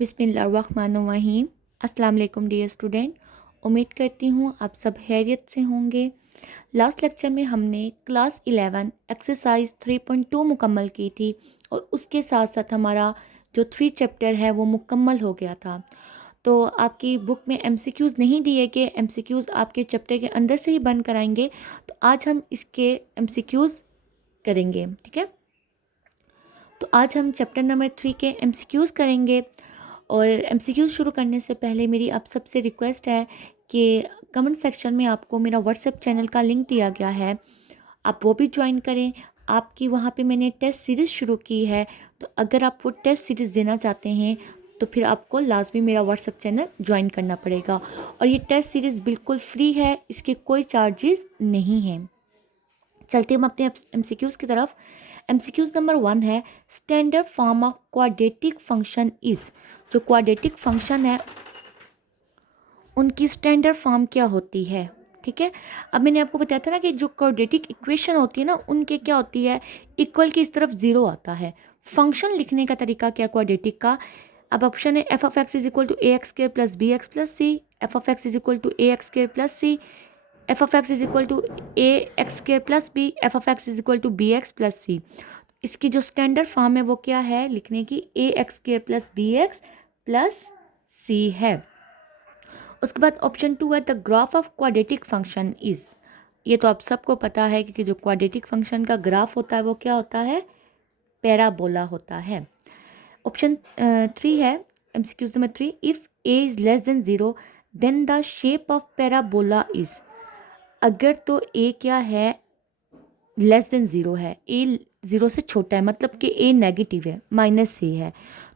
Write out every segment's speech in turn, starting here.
बिस्मिल्लाहिर्रहमानिर्रहीम। अस्सलाम वालेकुम डियर स्टूडेंट, उम्मीद करती हूँ आप सब खैरियत से होंगे। लास्ट लेक्चर में हमने क्लास 11 एक्सरसाइज 3.2 मुकम्मल की थी और उसके साथ साथ हमारा जो 3 चैप्टर है वो मुकम्मल हो गया था। तो आपकी बुक में एमसीक्यूज़ नहीं दिए कि एमसीक्यूज़ आपके चैप्टर के अंदर से ही बन कराएंगे, तो आज हम इसके एमसीक्यूज़ करेंगे। ठीक है, तो आज हम चैप्टर नंबर 3 के एमसीक्यूज़ करेंगे। और एमसीक्यूज़ शुरू करने से पहले मेरी आप सबसे रिक्वेस्ट है कि कमेंट सेक्शन में आपको मेरा व्हाट्सएप चैनल का लिंक दिया गया है, आप वो भी ज्वाइन करें। आपकी वहाँ पे मैंने टेस्ट सीरीज़ शुरू की है, तो अगर आप वो टेस्ट सीरीज़ देना चाहते हैं तो फिर आपको लाजमी मेरा व्हाट्सएप चैनल ज्वाइन करना पड़ेगा। और ये टेस्ट सीरीज़ बिल्कुल फ्री है, इसके कोई चार्जेस नहीं हैं। चलते हम अपने एमसीक्यूज़ की तरफ। एमसीक्यूज़ नंबर 1 है, standard form of quadratic function is. जो क्वाड्रेटिक फंक्शन है उनकी स्टैंडर्ड फॉर्म क्या होती है। ठीक है, अब मैंने आपको बताया था ना कि जो क्वाड्रेटिक इक्वेशन होती है ना उनके क्या होती है, इक्वल की इस तरफ ज़ीरो आता है। फंक्शन लिखने का तरीका क्या क्वाड्रेटिक का। अब ऑप्शन है F of x is equal to A x square plus B x plus C, F of x is equal to A x square plus C, F of x is equal to A x square plus B, F of x is equal to B x plus C. इसकी जो standard form है वो क्या है लिखने की, a x square plus B x plus c है। उसके बाद ऑप्शन 2 है, the graph of quadratic function is. ये तो आप सबको पता है कि जो क्वाड्रेटिक फंक्शन का ग्राफ होता है वो क्या होता है, पैराबोला होता है। ऑप्शन 3 है, MCQs number 3, if a is less than 0 then the shape of parabola is. अगर तो ए क्या है, लेस देन 0 है, ए 0 से छोटा है, मतलब कि ए नेगेटिव है, माइनस ए है,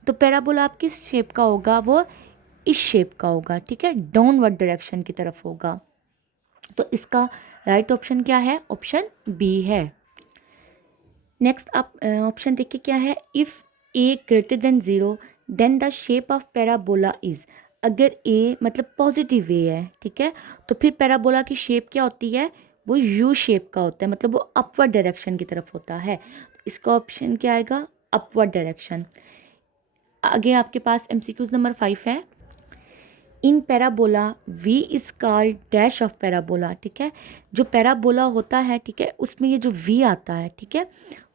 तो पैराबोला आप किस शेप का होगा, वो इस शेप का होगा। ठीक है, डाउनवर्ड डायरेक्शन की तरफ होगा। तो इसका राइट ऑप्शन क्या है, ऑप्शन बी है। नेक्स्ट आप ऑप्शन देखिए क्या है, if a greater than 0 then the shape of parabola is. अगर ए मतलब पॉजिटिव ए है, ठीक है, तो फिर पैराबोला की शेप क्या होती है, वो यू शेप का होता है, मतलब वो अपवर्ड डायरेक्शन की तरफ होता है। इसका ऑप्शन क्या आएगा, अपवर्ड डायरेक्शन। आगे आपके पास एमसीक्यूज नंबर 5 है, in parabola we is called dash of parabola. ठीक है, जो पैराबोला होता है, ठीक है, उसमें ये जो वी आता है, ठीक है,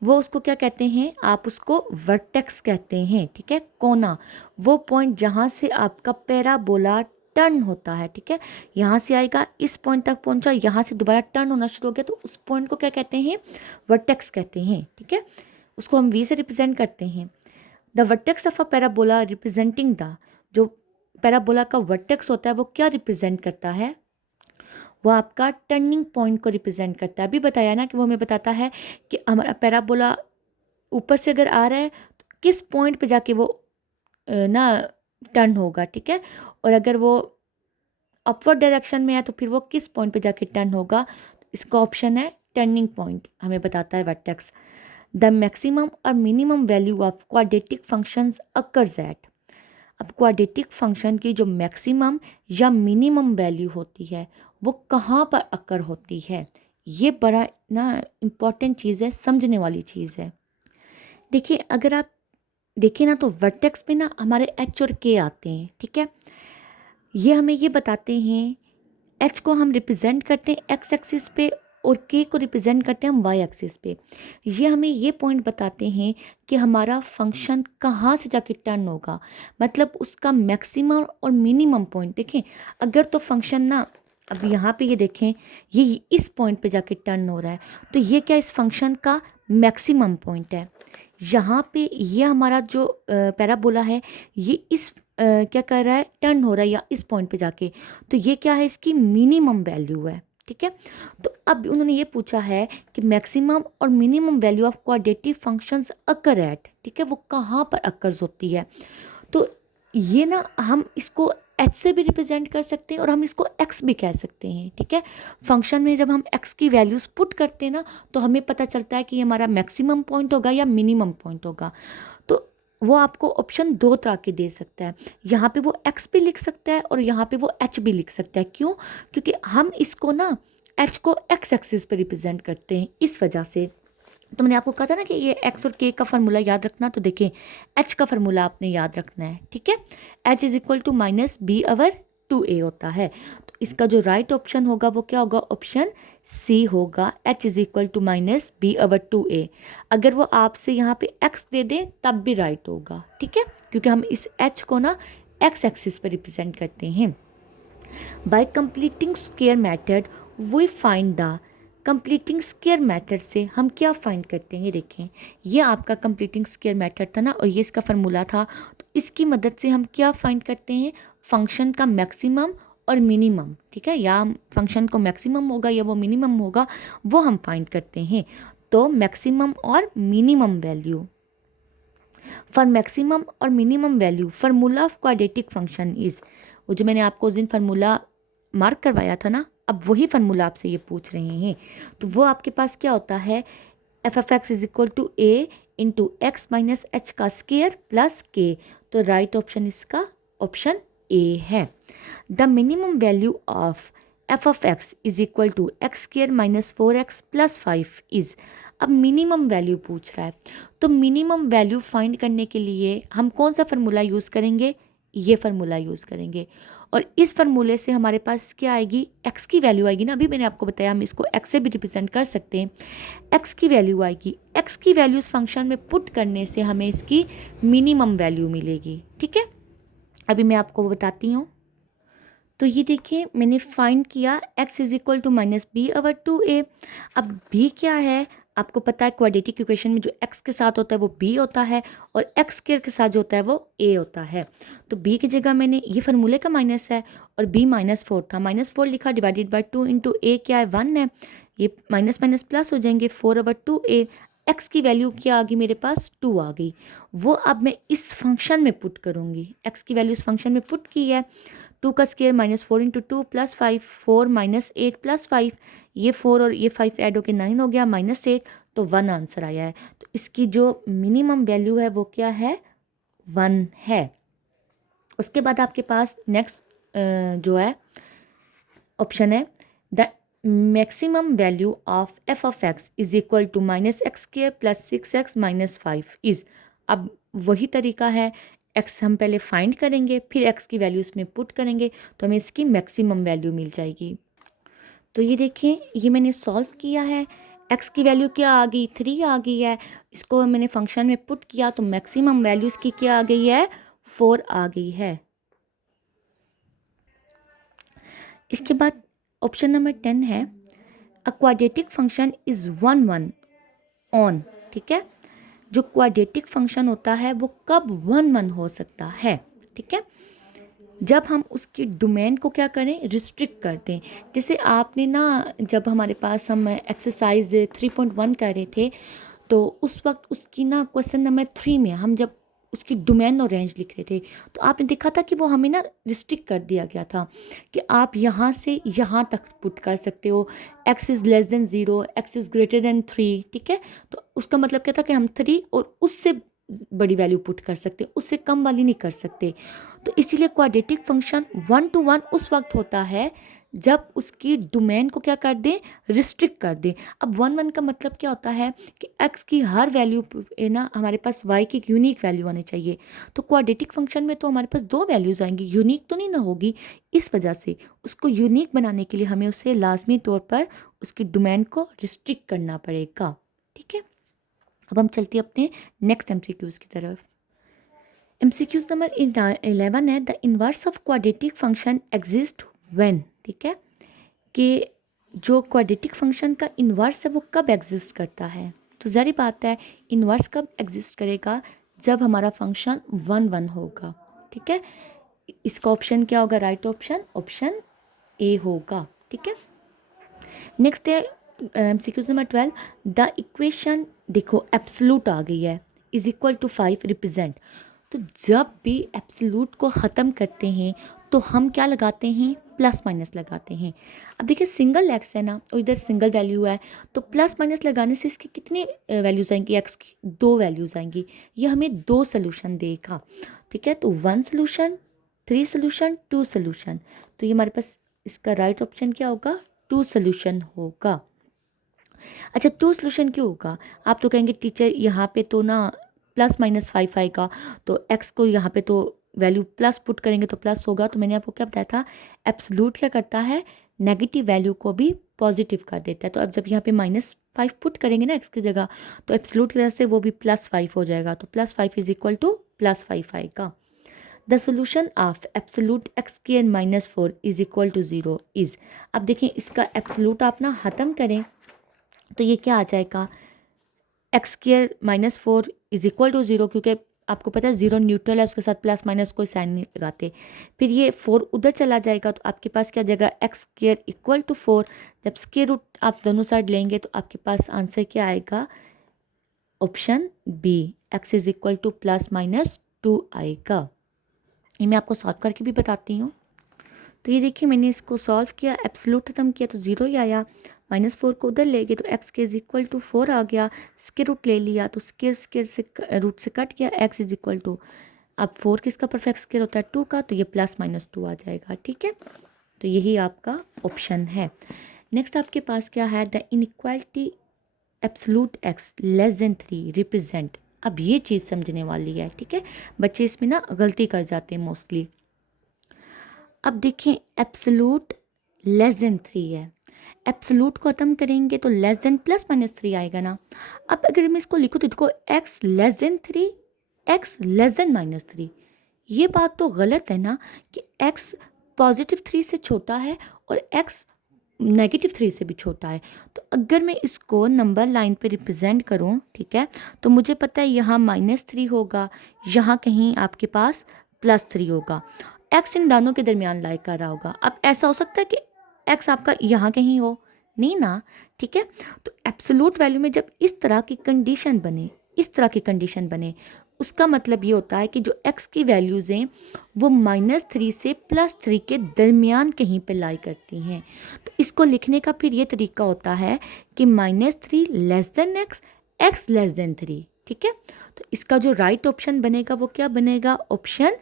वो उसको क्या कहते हैं, आप उसको वर्टेक्स कहते हैं। ठीक है, कोना, वो पॉइंट जहाँ से आपका पैराबोला टर्न होता है। ठीक है, यहाँ से आएगा, इस पॉइंट तक पहुँचा, यहाँ से दोबारा टर्न होना शुरू हो गया, तो उस पॉइंट को क्या कहते हैं, वर्टेक्स कहते हैं। ठीक है, उसको हम वी से रिप्रेजेंट करते हैं। The vertex of a parabola representing the, जो पैराबोला का वर्टेक्स होता है वो क्या रिप्रेजेंट करता है, वो आपका टर्निंग पॉइंट को रिप्रेजेंट करता है। अभी बताया ना कि वो हमें बताता है कि हमारा पैराबोला ऊपर से अगर आ रहा है तो किस पॉइंट पे जाके वो ना टर्न होगा। ठीक है, और अगर वो अपवर्ड डायरेक्शन में है तो फिर वो किस पॉइंट पे जाके टर्न होगा। इसका ऑप्शन है टर्निंग पॉइंट, हमें बताता है वर्टेक्स। द मैक्सिमम और minimum value of quadratic functions occurs at. अब क्वाड्रेटिक फंक्शन की जो मैक्सिमम या मिनिमम वैल्यू होती है वो कहाँ पर अकर होती है, ये बड़ा ना इम्पॉर्टेंट चीज़ है, समझने वाली चीज़ है। देखिए, अगर आप देखिए ना तो वर्टेक्स पे ना हमारे एच और के आते हैं। ठीक है, ये हमें ये बताते हैं, एच को हम रिप्रेजेंट करते हैं एक्स एक्सिस पे और के को रिप्रेजेंट करते हैं हम वाई एक्सिस पे। ये हमें ये पॉइंट बताते हैं कि हमारा फंक्शन कहाँ से जाके टर्न होगा, मतलब उसका मैक्सिमम और मिनिमम पॉइंट। देखें, अगर तो फंक्शन ना, अब यहाँ पे ये देखें, ये इस पॉइंट पे जाके टर्न हो रहा है, तो ये क्या इस फंक्शन का मैक्सिमम पॉइंट है। यहाँ पे ये हमारा जो पैराबोला है ये इस क्या कर रहा है, टर्न हो रहा है या इस पॉइंट पे जाके, तो ये क्या है, इसकी मिनिमम वैल्यू है। ठीक है, तो अब उन्होंने ये पूछा है कि मैक्सिमम और minimum value of quadratic functions occur at. ठीक है, वो कहाँ पर अकर्स होती है, तो ये ना हम इसको एच से भी रिप्रेजेंट कर सकते हैं और हम इसको एक्स भी कह सकते हैं। ठीक है, फंक्शन में जब हम एक्स की वैल्यूज पुट करते हैं ना तो हमें पता चलता है कि ये हमारा मैक्सिमम पॉइंट होगा या मिनिमम पॉइंट होगा। तो वो आपको ऑप्शन दो तरह के दे सकता है, यहाँ पे वो एक्स भी लिख सकता है और यहाँ पे वो एच भी लिख सकता है। क्यों, क्योंकि हम इसको ना एच को एक्स एक्सिस पे रिप्रेजेंट करते हैं, इस वजह से। तो मैंने आपको कहा था ना कि ये एक्स और के का फार्मूला याद रखना, तो देखिए एच का फार्मूला आपने याद रखना है, ठीक है। H is equal to minus b over 2a होता है। तो इसका जो राइट ऑप्शन होगा वो क्या होगा, ऑप्शन सी होगा, h is equal to minus b over 2a। अगर वो आपसे यहाँ पे एक्स दे दें तब भी राइट होगा, ठीक है, क्योंकि हम इस एच को ना एक्स एक्सिस पर रिप्रेजेंट करते हैं। By completing square method we find the, completing square method से हम क्या फाइंड करते हैं, देखें ये आपका कंप्लीटिंग स्क्वायर मेथड था ना और ये इसका फार्मूला था। तो इसकी मदद से हम क्या फाइंड करते हैं, फंक्शन का मैक्सिमम और मिनिमम, ठीक है, या फंक्शन को मैक्सिमम होगा या वो मिनिमम होगा, वो हम फाइंड करते हैं। तो मैक्सिमम और मिनिमम वैल्यू, फॉर मैक्सिमम और minimum value formula of quadratic function is, वो जो मैंने आपको उस दिन फार्मूला मार्क करवाया था ना, अब वही फार्मूला आपसे ये पूछ रहे हैं। तो वो आपके पास क्या होता है, f f x is equal to a into x minus h का स्केयर प्लस के। तो राइट ऑप्शन इसका ऑप्शन ए है। The minimum value of f of x is equal to x square minus 4x plus 5 is, अब minimum value पूछ रहा है। तो minimum value find करने के लिए हम कौन सा फार्मूला यूज़ करेंगे, ये फार्मूला यूज़ करेंगे। और इस फार्मूले से हमारे पास क्या आएगी, एक्स की वैल्यू आएगी ना, अभी मैंने आपको बताया हम इसको एक्स से भी रिप्रेजेंट कर सकते हैं। एक्स की वैल्यू आएगी, एक्स की वैल्यू इस फंक्शन में पुट करने से हमें इसकी मिनिमम वैल्यू मिलेगी, ठीक है। अभी मैं आपको वो बताती हूँ। तो ये देखिए मैंने फाइंड किया x is equal to minus b over 2a। अब b क्या है, आपको पता है क्वाड्रेटिक इक्वेशन में जो x के साथ होता है वो b होता है और x स्क्वायर के साथ जो होता है वो a होता है। तो b की जगह मैंने ये फार्मूले का माइनस है और b -4 था, -4 लिखा, डिवाइडेड बाय 2 इंटू a क्या है 1 है, ये माइनस माइनस प्लस हो जाएंगे, 4/2a। x की वैल्यू क्या आ गई मेरे पास, 2 आ गई। वो अब मैं इस फंक्शन में पुट करूँगी, x की वैल्यू इस फंक्शन में पुट की है। 2 का स्केयर -4 इंटू 2 प्लस 5, 4 -8 प्लस 5, ये 4 और ये 5 ऐड होके 9 हो गया, -8, तो 1 आंसर आया है। तो इसकी जो मिनिमम वैल्यू है वो क्या है, 1 है। उसके बाद आपके पास नेक्स्ट जो है ऑप्शन है, the maximum value of f of x is equal to -x square plus 6x minus 5 is. अब वही तरीका है, x हम पहले फाइंड करेंगे फिर x की वैल्यू इसमें पुट करेंगे तो हमें इसकी मैक्सिमम वैल्यू मिल जाएगी। तो ये देखिए ये मैंने सॉल्व किया है, x की वैल्यू क्या आ गई, 3 आ गई है। इसको मैंने फंक्शन में पुट किया तो मैक्सिमम वैल्यू इसकी क्या आ गई है, 4 आ गई है। इसके बाद ऑप्शन नंबर 10 है, a quadratic function is 1 on, ठीक है। जो क्वाड्रेटिक फंक्शन होता है वो कब 1 हो सकता है, ठीक है, जब हम उसकी डोमेन को क्या करें, रिस्ट्रिक्ट कर दें। जैसे आपने ना जब हमारे पास हम एक्सरसाइज 3.1 कर रहे थे तो उस वक्त उसकी ना क्वेश्चन नंबर 3 में हम जब उसकी डोमेन और रेंज लिख रहे थे तो आपने देखा था कि वो हमें ना रिस्ट्रिक्ट कर दिया गया था कि आप यहाँ से यहाँ तक पुट कर सकते हो, x is less than 0, x is greater then 3, ठीक है। तो उसका मतलब क्या था कि हम 3 और उससे बड़ी वैल्यू पुट कर सकते, उससे कम वाली नहीं कर सकते। तो इसीलिए क्वाड्रेटिक फंक्शन 1 to 1 उस वक्त होता है जब उसकी डोमेन को क्या कर दें, रिस्ट्रिक्ट कर दें। अब 1 का मतलब क्या होता है कि x की हर वैल्यू पे ना हमारे पास y की एक यूनिक वैल्यू आनी चाहिए। तो क्वाड्रेटिक फंक्शन में तो हमारे पास 2 वैल्यूज़ आएंगी, यूनिक तो नहीं ना होगी। इस वजह से उसको यूनिक बनाने के लिए हमें उसे लाजमी तौर पर उसकी डोमेन को रिस्ट्रिक्ट करना पड़ेगा, ठीक है। अब हम चलते हैं अपने नेक्स्ट एमसीक्यूज़ की तरफ। एमसीक्यूज़ नंबर 11 है, the inverse of quadratic function exist when, ठीक है, कि जो क्वाड्रेटिक फंक्शन का इन्वर्स है वो कब एग्जिस्ट करता है। तो ज़ाहिर बात है इन्वर्स कब एग्जिस्ट करेगा, जब हमारा फंक्शन 1 होगा, ठीक है। इसका ऑप्शन क्या होगा, राइट ऑप्शन ऑप्शन ए होगा, ठीक है। नेक्स्ट है एमसीक्यूज़ नंबर 12, द इक्वेशन देखो एब्सोल्यूट आ गई है, इज इक्वल टू 5 रिप्रेजेंट। तो जब भी एब्सोल्यूट को ख़त्म करते हैं तो हम क्या लगाते हैं, प्लस माइनस लगाते हैं। अब देखिए सिंगल एक्स है ना और इधर सिंगल वैल्यू है, तो प्लस माइनस लगाने से इसकी कितनी वैल्यूज़ आएंगी, एक्स की 2 वैल्यूज़ आएंगी। ये हमें 2 सोल्यूशन देगा, ठीक है। तो 1 सोल्यूशन, 3 सोल्यूशन, 2 सोल्यूशन। तो ये हमारे पास इसका राइट ऑप्शन क्या होगा, 2 सोल्यूशन होगा। अच्छा, टू सोल्यूशन क्यों होगा? आप तो कहेंगे टीचर यहाँ पे तो ना प्लस माइनस 5 आएगा, तो एक्स को यहाँ पे तो वैल्यू प्लस पुट करेंगे तो प्लस होगा। तो मैंने आपको क्या बताया था, एब्सोल्यूट क्या करता है, नेगेटिव वैल्यू को भी पॉजिटिव कर देता है। तो अब जब यहाँ पे -5 पुट करेंगे ना एक्स की जगह, तो एब्सोल्यूट की वजह से वो भी +5 हो जाएगा। तो +5 इज इक्वल टू +5 आएगा। The solution of absolute x square -4 is equal to 0 is. अब देखें, इसका एब्सोल्यूट आप ना ख़त्म करें तो ये क्या आ जाएगा, x square -4 is equal to 0, क्योंकि आपको पता है 0 न्यूट्रल है, उसके साथ प्लस माइनस कोई साइन नहीं लगाते। फिर ये 4 उधर चला जाएगा, तो आपके पास क्या जाएगा, एक्स स्क्वायर इक्वल टू 4। जब स्क्वायर रूट आप दोनों साइड लेंगे तो आपके पास आंसर क्या आएगा, option B, x is equal to +-2 आएगा। ये मैं आपको सॉल्व करके भी बताती हूँ। तो ये देखिए, मैंने इसको सॉल्व किया, एब्सोल्यूट खत्म किया तो 0 ही आया। -4 को उधर ले गए तो एक्स के इज इक्वल टू 4 आ गया। स्क्वायर रूट ले लिया तो स्क्वायर स्क्वायर से रूट से कट गया, एक्स इज इक्वल टू, अब 4 किसका परफेक्ट स्क्वायर होता है, 2 का, तो ये +-2 आ जाएगा। ठीक है, तो यही आपका ऑप्शन है। नेक्स्ट आपके पास क्या है, the inequality absolute x less than 3 represent. अब ये चीज़ समझने वाली है। ठीक है, बच्चे इसमें ना गलती कर जाते हैं मोस्टली। अब देखें, एब्सोल्यूट लेस देन 3 है, एब्सोल्यूट को ख़त्म करेंगे तो लेस देन +-3 आएगा ना। अब अगर मैं इसको लिखूँ तो देखो, x less than 3, x less than -3, ये बात तो गलत है ना, कि एक्स +3 से छोटा है और एक्स -3 से भी छोटा है। तो अगर मैं इसको नंबर लाइन पे रिप्रेजेंट करूँ, ठीक है, तो मुझे पता है यहाँ -3 होगा, यहाँ कहीं आपके पास +3 होगा, एक्स इन दोनों के दरमियान लाई कर रहा होगा। अब ऐसा हो सकता है कि एक्स आपका यहाँ कहीं हो, नहीं ना। ठीक है, तो एब्सोल्यूट वैल्यू में जब इस तरह की कंडीशन बने, इस तरह की कंडीशन बने, उसका मतलब ये होता है कि जो एक्स की वैल्यूज़ हैं वो -3 से +3 के दरमियान कहीं पे लाई करती हैं। तो इसको लिखने का फिर ये तरीका होता है कि -3 less than x, x less than 3। ठीक है, तो इसका जो राइट ऑप्शन बनेगा वो क्या बनेगा, ऑप्शन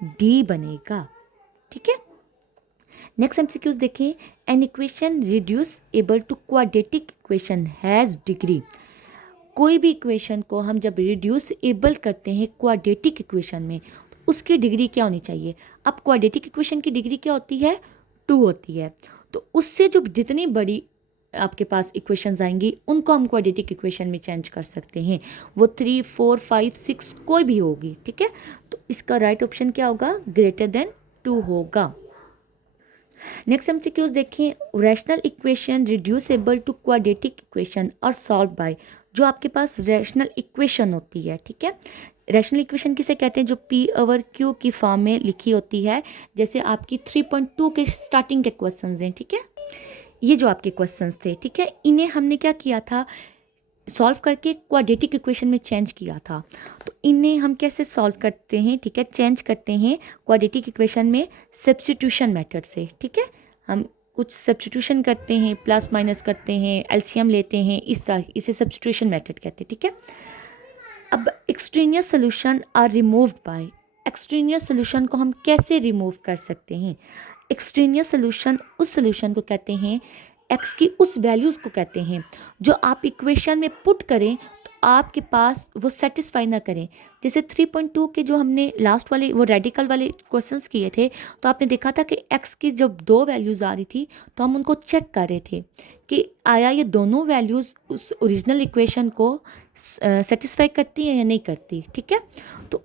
डी बनेगा। ठीक है, नेक्स्ट एमसीक्यूज देखें, an equation reducible to quadratic equation has degree. कोई भी इक्वेशन को हम जब रिड्यूस एबल करते हैं क्वाड्रेटिक इक्वेशन में, तो उसकी डिग्री क्या होनी चाहिए। अब क्वाड्रेटिक इक्वेशन की डिग्री क्या होती है, 2 होती है। तो उससे जो जितनी बड़ी आपके पास इक्वेशंस आएंगी उनको हम क्वाड्रेटिक इक्वेशन में चेंज कर सकते हैं, वो 3, 4, 5, 6 कोई भी होगी। ठीक है, तो इसका राइट ऑप्शन क्या होगा, ग्रेटर देन 2 होगा। नेक्स्ट एमसीक्यूज देखें, rational equation reducible to quadratic equation और सॉल्व बाय। जो आपके पास रैशनल इक्वेशन होती है, ठीक है, रैशनल इक्वेशन किसे कहते हैं, जो P/Q की फॉर्म में लिखी होती है। जैसे आपकी 3.2 के स्टार्टिंग के क्वेश्चंस हैं, ठीक है, ये जो आपके क्वेश्चंस थे, ठीक है, इन्हें हमने क्या किया था, सॉल्व करके क्वाड्रेटिक इक्वेशन में चेंज किया था। तो इन्हें हम कैसे सॉल्व करते हैं, ठीक है, चेंज करते हैं क्वाड्रेटिक इक्वेशन में सब्स्टिट्यूशन मेथड से। ठीक है, हम कुछ सब्स्टिट्यूशन करते हैं, प्लस माइनस करते हैं, एलसीएम लेते हैं, इस तरह, इसे सब्स्टिट्यूशन मेथड कहते हैं। ठीक है, अब extraneous solution are removed by. Extraneous solution को हम कैसे रिमूव कर सकते हैं, एक्सट्रेनियस सोल्यूशन उस सोल्यूशन को कहते हैं, एक्स की उस वैल्यूज़ को कहते हैं जो आप इक्वेशन में पुट करें तो आपके पास वो सेटिस्फाई ना करें। जैसे 3.2 के जो हमने लास्ट वाले वो रेडिकल वाले क्वेश्चंस किए थे, तो आपने देखा था कि एक्स की जब 2 वैल्यूज़ आ रही थी तो हम उनको चेक कर रहे थे कि आया ये दोनों वैल्यूज़ उस ओरिजिनल इक्वेशन को सेटिस्फाई करती हैं या नहीं करती। ठीक है, तो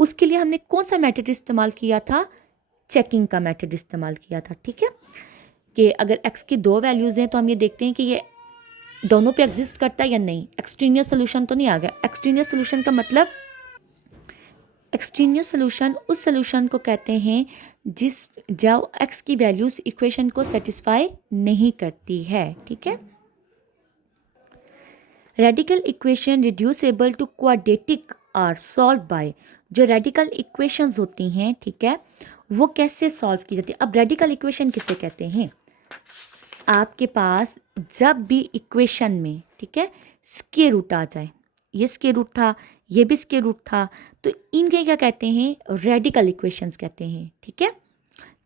उसके लिए हमने कौन सा मेथड इस्तेमाल किया था, चेकिंग का मेथड इस्तेमाल किया था। ठीक है, कि अगर x की 2 वैल्यूज़ हैं तो हम ये देखते हैं कि ये दोनों पे एग्जिस्ट करता है या नहीं। एक्सट्रेनियस सोल्यूशन तो नहीं आ गया। एक्सट्रेनियस सोल्यूशन का मतलब, एक्सट्रेनियस सोल्यूशन उस सोल्यूशन को कहते हैं जो x की वैल्यूज़ इक्वेशन को सेटिस्फाई नहीं करती है। ठीक है, radical equation reducible to quadratic are solve by. जो रेडिकल इक्वेशंस होती हैं, ठीक है, वो कैसे सॉल्व की जाती है। अब रेडिकल इक्वेशन किसे कहते हैं, आपके पास जब भी इक्वेशन में, ठीक है, स्क्वायर रूट आ जाए, ये स्क्वायर रूट था, ये भी स्क्वायर रूट था, तो इनके क्या कहते हैं, रेडिकल इक्वेशंस कहते हैं। ठीक है,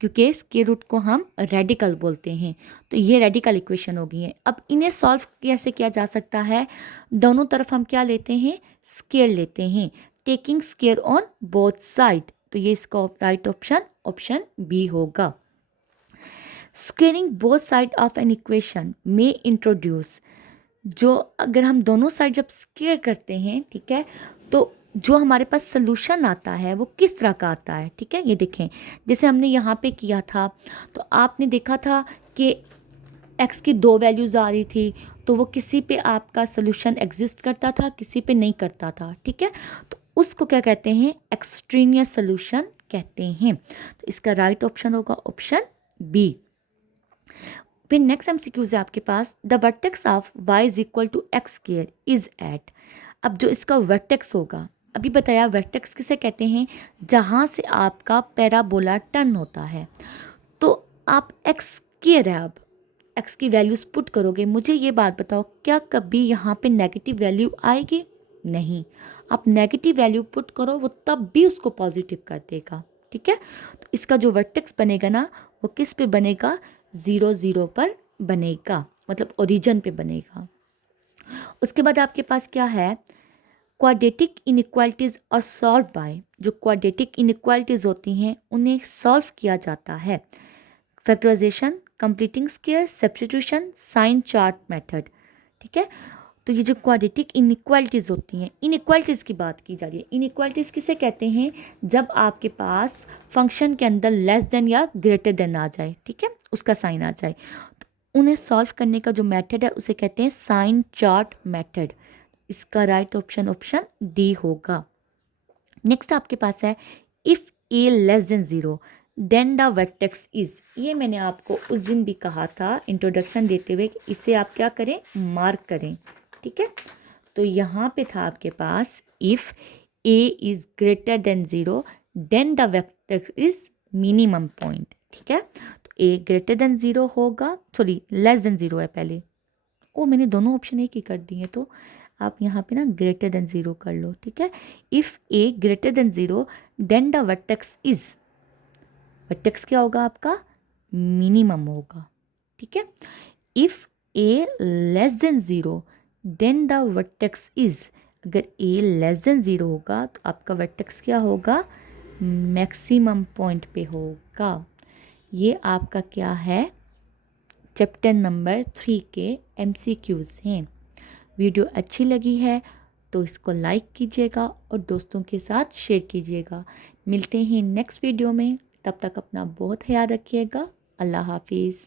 क्योंकि स्क्वायर रूट को हम रेडिकल बोलते हैं। तो ये रेडिकल इक्वेशन हो गई है। अब इन्हें सॉल्व कैसे किया जा सकता है? दोनों तरफ हम क्या लेते हैं? स्क्वायर लेते हैं, taking square on both side. तो ये इसका राइट ऑप्शन बी होगा। Squaring both side of an equation में इंट्रोड्यूस, जो अगर हम दोनों साइड जब स्क्वायर करते हैं, ठीक है, तो जो हमारे पास सोल्यूशन आता है वो किस तरह का आता है? ठीक है, ये देखें, जैसे हमने यहाँ पे किया था तो आपने देखा था कि x की 2 वैल्यूज़ आ रही थी, तो वो किसी पे आपका सोल्यूशन एग्जिस्ट करता था, किसी पे नहीं करता था। ठीक है, तो उसको क्या कहते हैं? एक्सट्रेनियस सोल्यूशन कहते हैं। तो इसका राइट ऑप्शन होगा ऑप्शन बी। फिर नेक्स्ट एमसीक्यूज है आपके पास, the vertex of y is equal to x square is at. अब जो इसका वर्टेक्स होगा, अभी बताया वर्टेक्स किसे कहते हैं? जहाँ से आपका पैराबोला टर्न होता है। तो आप एक्स स्क्वायर है, अब एक्स की वैल्यूज पुट करोगे। मुझे ये बात बताओ, क्या कभी यहाँ पे नेगेटिव वैल्यू आएगी? नहीं। आप नेगेटिव वैल्यू पुट करो, वो तब भी उसको पॉजिटिव कर देगा। ठीक है, तो इसका जो वर्टेक्स बनेगा ना, वो किस पे बनेगा? 0 0 पर बनेगा, मतलब ओरिजिन पे बनेगा। उसके बाद आपके पास क्या है? क्वाड्रेटिक इनइक्वालिटीज और सॉल्व बाय, जो क्वाड्रेटिक इनइक्वालिटीज होती हैं उन्हें सॉल्व किया जाता है। Factorisation, completing square, substitution, sign chart method. ठीक है, तो ये जो क्वाड्रेटिक इनइक्वालिटीज़ होती हैं, इनइक्वालिटीज़ की बात की जा रही है। इनइक्वालिटीज़ किसे कहते हैं? जब आपके पास फंक्शन के अंदर लेस देन या ग्रेटर देन आ जाए, ठीक है, उसका साइन आ जाए, तो उन्हें सॉल्व करने का जो मेथड है उसे कहते हैं साइन चार्ट मेथड। इसका राइट ऑप्शन ऑप्शन डी होगा। नेक्स्ट आपके पास है, if a less than 0 then the vertex is. ये मैंने आपको उस दिन भी कहा था इंट्रोडक्शन देते हुए कि इसे आप क्या करें? मार्क करें। ठीक है, तो यहाँ पे था आपके पास, if a is greater than 0 then the vertex is minimum point. ठीक है, तो ए ग्रेटर देन 0 होगा, सॉरी लेस देन 0 है पहले। ओ, मैंने दोनों ऑप्शन एक ही कर दिए, तो आप यहाँ पे ना ग्रेटर देन 0 कर लो। ठीक है, if a greater than 0 then the vertex is, vertex क्या होगा आपका? मिनिमम होगा। ठीक है, if a less than 0 then the vertex is, अगर ए लेस देन 0 होगा तो आपका वर्टेक्स क्या होगा? मैक्सिमम पॉइंट पे होगा। ये आपका क्या है? चैप्टर नंबर 3 के MCQs हैं। वीडियो अच्छी लगी है तो इसको लाइक कीजिएगा और दोस्तों के साथ शेयर कीजिएगा। मिलते हैं नेक्स्ट वीडियो में, तब तक अपना बहुत ख्याल रखिएगा। अल्लाह हाफिज़।